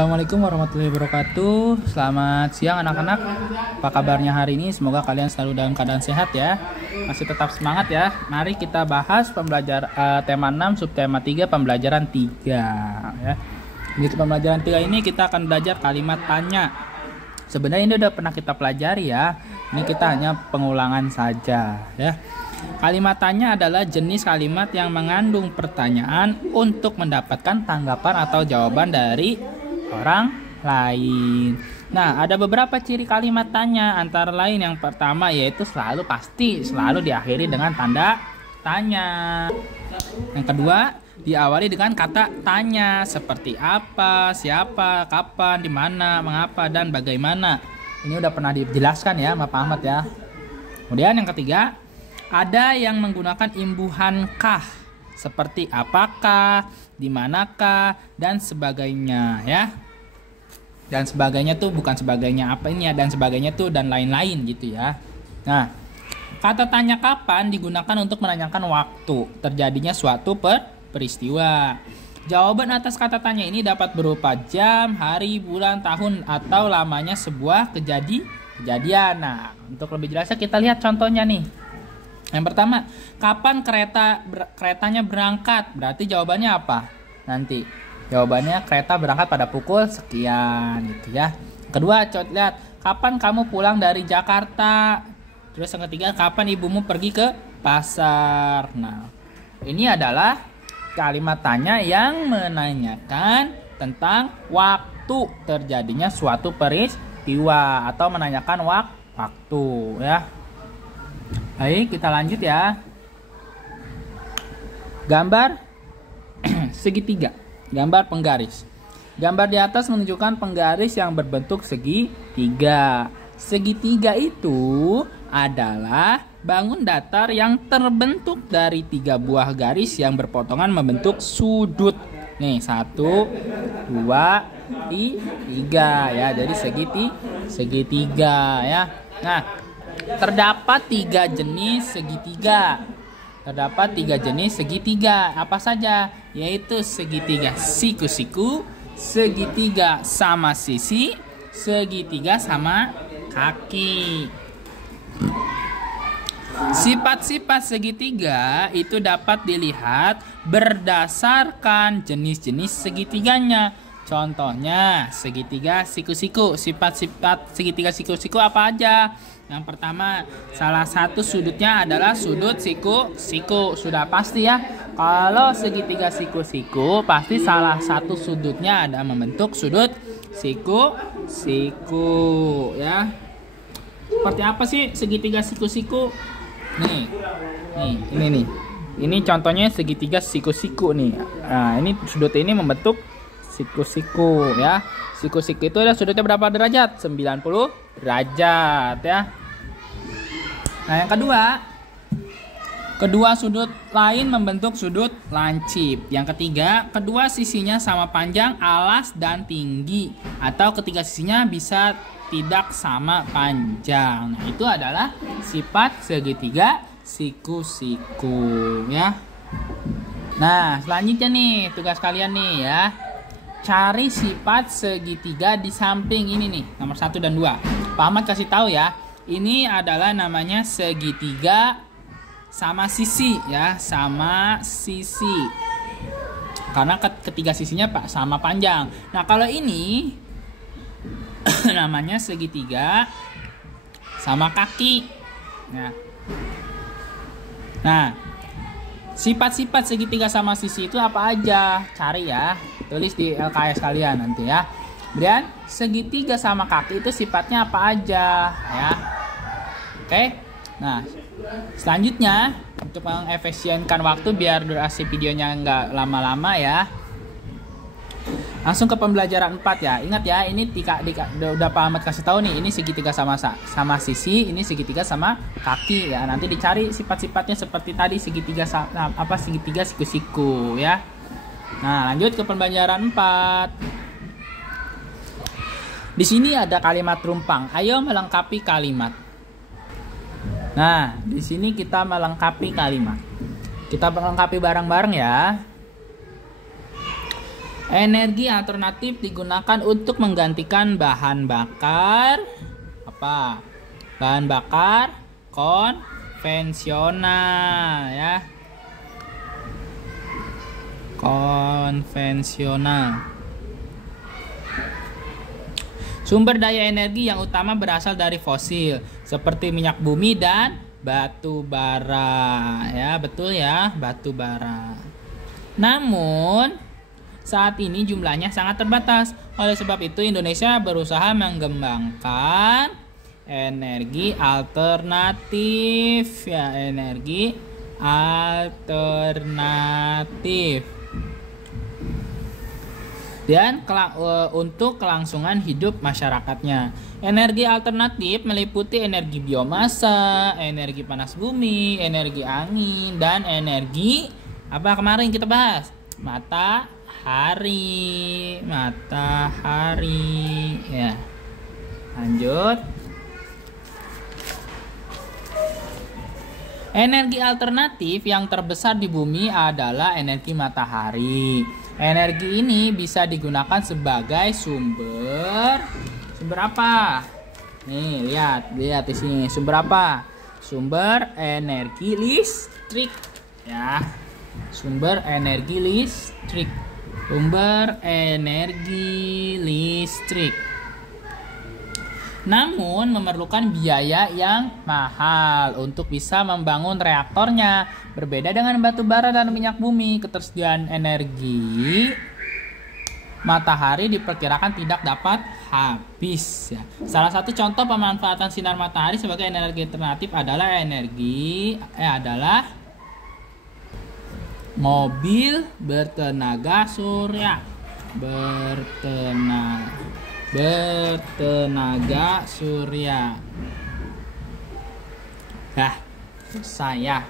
Assalamualaikum warahmatullahi wabarakatuh. Selamat siang anak-anak. Apa kabarnya hari ini? Semoga kalian selalu dalam keadaan sehat ya. Masih tetap semangat ya. Mari kita bahas tema 6 subtema 3 pembelajaran 3 ya. Di pembelajaran 3 ini kita akan belajar kalimat tanya. Sebenarnya ini udah pernah kita pelajari ya. Ini kita hanya pengulangan saja ya. Kalimat tanya adalah jenis kalimat yang mengandung pertanyaan untuk mendapatkan tanggapan atau jawaban dari orang lain. Nah, ada beberapa ciri kalimat tanya, antara lain yang pertama yaitu selalu diakhiri dengan tanda tanya. Yang kedua, diawali dengan kata tanya seperti apa, siapa, kapan, di mana, mengapa, dan bagaimana. Ini udah pernah dijelaskan ya sama Pak Ahmad ya. Kemudian yang ketiga, ada yang menggunakan imbuhan kah seperti apakah, di manakah, dan sebagainya ya. Dan sebagainya tuh bukan sebagainya apa ini ya, dan sebagainya tuh dan lain-lain gitu ya. Nah, kata tanya kapan digunakan untuk menanyakan waktu terjadinya suatu peristiwa. Jawaban atas kata tanya ini dapat berupa jam, hari, bulan, tahun, atau lamanya sebuah kejadian. Nah, untuk lebih jelasnya kita lihat contohnya nih. Yang pertama, kapan keretanya berangkat? Berarti jawabannya apa? Nanti jawabannya kereta berangkat pada pukul sekian gitu ya. Kedua, coba lihat, kapan kamu pulang dari Jakarta? Terus yang ketiga, kapan ibumu pergi ke pasar? Nah, ini adalah kalimat tanya yang menanyakan tentang waktu terjadinya suatu peristiwa atau menanyakan waktu ya. Baik, kita lanjut ya. Gambar segitiga, gambar penggaris. Gambar di atas menunjukkan penggaris yang berbentuk segitiga. Segitiga itu adalah bangun datar yang terbentuk dari 3 buah garis yang berpotongan membentuk sudut. Nih, 1, 2, 3 ya. Jadi segitiga ya. Nah, terdapat 3 jenis segitiga. Apa saja? Yaitu segitiga siku-siku, segitiga sama sisi, segitiga sama kaki. Sifat-sifat segitiga itu dapat dilihat berdasarkan jenis-jenis segitiganya. Contohnya segitiga siku-siku. Sifat-sifat segitiga siku-siku apa aja? Yang pertama, salah satu sudutnya adalah sudut siku-siku. Sudah pasti ya. Kalau segitiga siku-siku, pasti salah satu sudutnya ada membentuk sudut siku-siku ya. Seperti apa sih segitiga siku-siku? Nih, ini nih. Ini contohnya segitiga siku-siku nih. Nah, ini sudut ini membentuk siku-siku ya. Siku-siku itu ada sudutnya berapa derajat? 90 derajat ya. Nah, yang kedua sudut lain membentuk sudut lancip. Yang ketiga, kedua sisinya sama panjang, alas, dan tinggi. Atau ketiga sisinya bisa tidak sama panjang. Nah, itu adalah sifat segitiga siku-siku ya. Nah, selanjutnya nih tugas kalian nih ya. Cari sifat segitiga di samping ini nih, nomor 1 dan 2. Pak Ahmad kasih tahu ya. Ini adalah namanya segitiga sama sisi ya, sama sisi. Karena ketiga sisinya sama panjang. Nah, kalau ini namanya segitiga sama kaki. Nah, sifat-sifat segitiga sama sisi itu apa aja? Cari ya, tulis di LKS kalian nanti ya. Kemudian segitiga sama kaki itu sifatnya apa aja ya? Oke. Nah, selanjutnya untuk mengefisienkan waktu biar durasi videonya nggak lama-lama ya, langsung ke pembelajaran 4 ya. Ingat ya, ini udah Pak Ahmad kasih tahu nih, ini segitiga sama sisi, ini segitiga sama kaki ya. Nanti dicari sifat-sifatnya seperti tadi segitiga siku-siku ya. Nah, lanjut ke pembelajaran 4. Di sini ada kalimat rumpang. Ayo melengkapi kalimat. Nah, di sini kita melengkapi kalimat. Kita melengkapi bareng-bareng ya. Energi alternatif digunakan untuk menggantikan bahan bakar apa? Bahan bakar konvensional ya. Konvensional. Sumber daya energi yang utama berasal dari fosil seperti minyak bumi dan batu bara. Ya, betul ya, batu bara. Namun saat ini jumlahnya sangat terbatas. Oleh sebab itu Indonesia berusaha mengembangkan energi alternatif ya, energi alternatif. Dan untuk kelangsungan hidup masyarakatnya. Energi alternatif meliputi energi biomasa, energi panas bumi, energi angin, dan energi apa kemarin kita bahas? Matahari ya. Lanjut. Energi alternatif yang terbesar di bumi adalah energi matahari. Energi ini bisa digunakan sebagai sumber apa? Nih, lihat di sini. Sumber apa? Sumber energi listrik ya. Sumber energi listrik. Namun memerlukan biaya yang mahal untuk bisa membangun reaktornya. Berbeda dengan batu bara dan minyak bumi, ketersediaan energi matahari diperkirakan tidak dapat habis ya. Salah satu contoh pemanfaatan sinar matahari sebagai energi alternatif adalah mobil bertenaga surya. Bertenaga surya. Dah, selesai ya.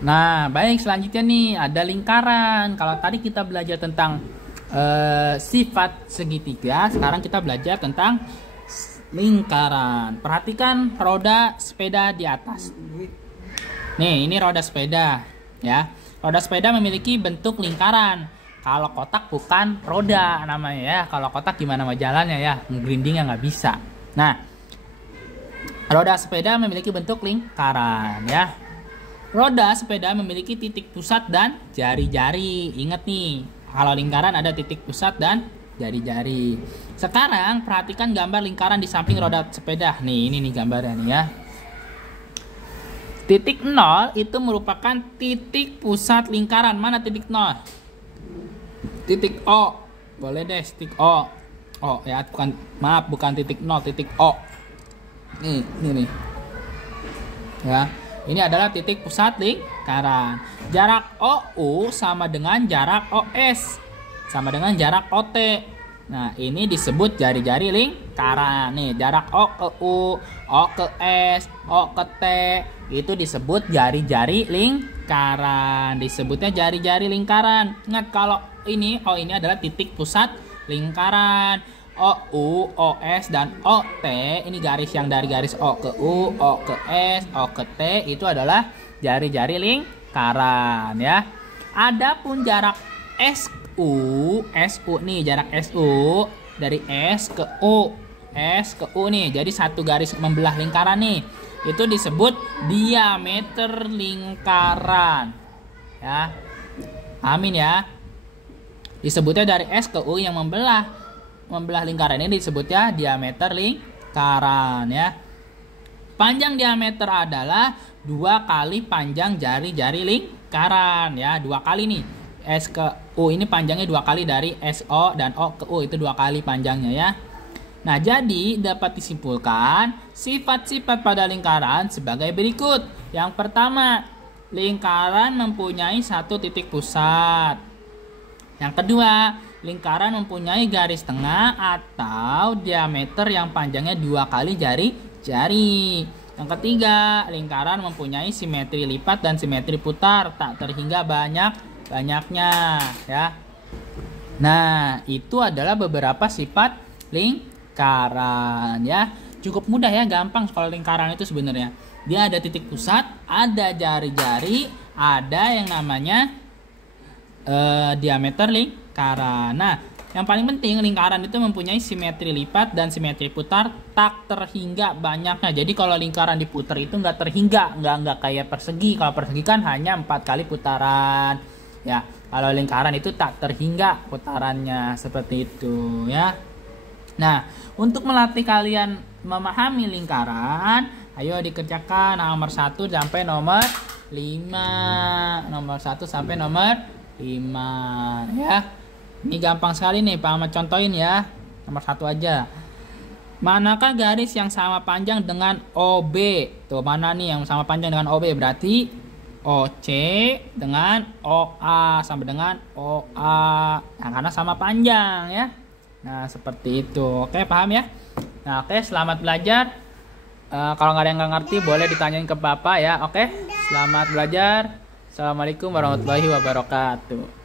Nah, baik, selanjutnya nih ada lingkaran. Kalau tadi kita belajar tentang sifat segitiga, sekarang kita belajar tentang lingkaran. Perhatikan roda sepeda di atas. Nih, ini roda sepeda ya. Roda sepeda memiliki bentuk lingkaran. Kalau kotak bukan roda namanya ya. Kalau kotak gimana mau jalannya ya? Ngegrindingnya nggak bisa. Nah, roda sepeda memiliki bentuk lingkaran ya. Roda sepeda memiliki titik pusat dan jari-jari. Ingat nih, kalau lingkaran ada titik pusat dan jari-jari. Sekarang perhatikan gambar lingkaran di samping roda sepeda. Nih, ini nih gambarnya nih ya. Titik 0 itu merupakan titik pusat lingkaran. Mana titik 0? Titik O. Boleh deh, titik O. O ya, bukan titik 0, titik O. Ini nih. Ya. Ini adalah titik pusat lingkaran. Jarak OU sama dengan jarak OS. Sama dengan jarak OT. Nah, ini disebut jari-jari lingkaran. Nih, jarak O ke U, O ke S, O ke T. Itu disebut jari-jari lingkaran. Disebutnya jari-jari lingkaran. Ingat, kalau ini O ini adalah titik pusat lingkaran. OU, OS, dan OT ini garis yang dari garis O ke U, O ke S, O ke T itu adalah jari-jari lingkaran ya. Adapun jarak SU nih, jarak SU dari S ke U nih, jadi satu garis membelah lingkaran nih, itu disebut diameter lingkaran ya. Amin ya. Disebutnya dari S ke U yang membelah lingkaran ini disebutnya diameter lingkaran ya. Panjang diameter adalah 2 kali panjang jari-jari lingkaran ya. 2 kali nih. S ke U ini panjangnya 2 kali dari SO dan O ke U, itu 2 kali panjangnya ya. Nah, jadi dapat disimpulkan sifat-sifat pada lingkaran sebagai berikut. Yang pertama, lingkaran mempunyai satu titik pusat. Yang kedua, lingkaran mempunyai garis tengah atau diameter yang panjangnya 2 kali jari-jari. Yang ketiga, lingkaran mempunyai simetri lipat dan simetri putar, tak terhingga banyaknya ya. Nah, itu adalah beberapa sifat lingkaran ya. Cukup mudah ya, gampang kalau lingkaran itu sebenarnya. Dia ada titik pusat, ada jari-jari, ada yang namanya diameter lingkaran. Nah, yang paling penting lingkaran itu mempunyai simetri lipat dan simetri putar tak terhingga banyaknya. Jadi kalau lingkaran diputar itu nggak terhingga, nggak kayak persegi. Kalau persegi kan hanya 4 kali putaran. Ya, kalau lingkaran itu tak terhingga putarannya seperti itu ya. Nah, untuk melatih kalian memahami lingkaran, ayo dikerjakan nomor 1 sampai nomor 5. Nomor 1 sampai nomor 5 ya. Ini gampang sekali nih, Pak Ahmad contohin ya. Nomor 1 aja. Manakah garis yang sama panjang dengan OB? Tuh, mana nih yang sama panjang dengan OB? Berarti OC dengan OA sama dengan OA. Nah, karena sama panjang ya. Nah, seperti itu. Oke, paham ya? Nah, oke, selamat belajar. Kalau nggak ada yang nggak ngerti, boleh ditanyain ke Bapak ya. Oke, selamat belajar. Assalamualaikum warahmatullahi wabarakatuh.